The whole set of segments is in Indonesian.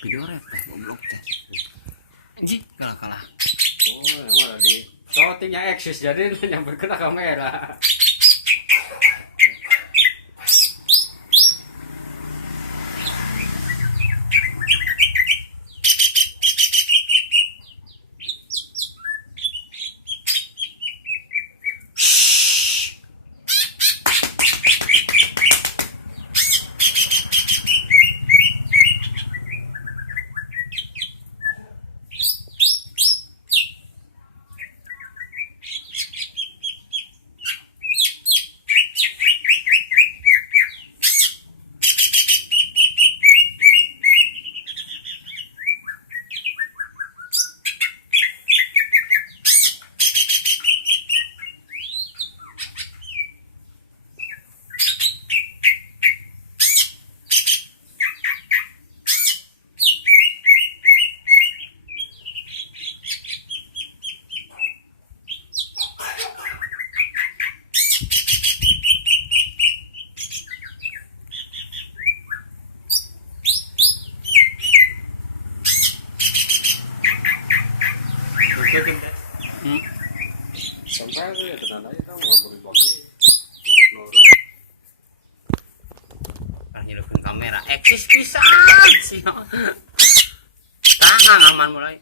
Video rek goblok teh. Anjing kalah. Oh, emang di shootingnya eksis jadi nyamper kena kamera. Sampai aku ya tenang aja kamu nggak boleh bagi nurut. Kan hidupin kamera eksis pisan sih. Tangan aman mulai.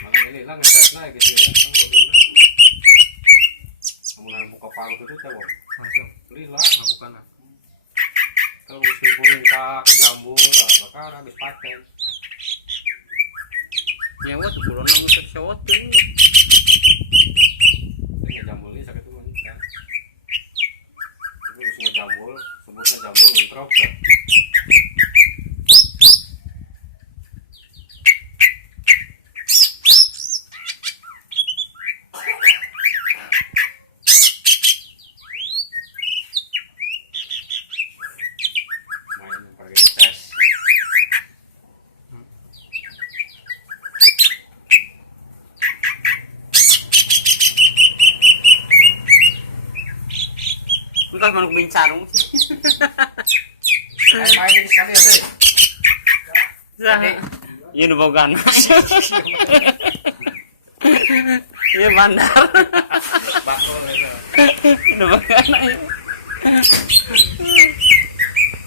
Malah ini lah ngetes naik gitu ya kan bodohnya. Kamu nang buka palu itu cewek. Masuk. Lila ngabukan. Kalau mesti burung tak jambul lah bakal habis paten. Ya waktu bulan namun sewot tuh. Ini jambul ini sakit tuh kan. Itu mesti jambul, sebutnya jambul ngentrok kan. Main pakai tes. Entah mana bincarung sih. Main ini sekali ya deh. Iya nu bogan. Iya bandar. Bakor itu. Nu bogan.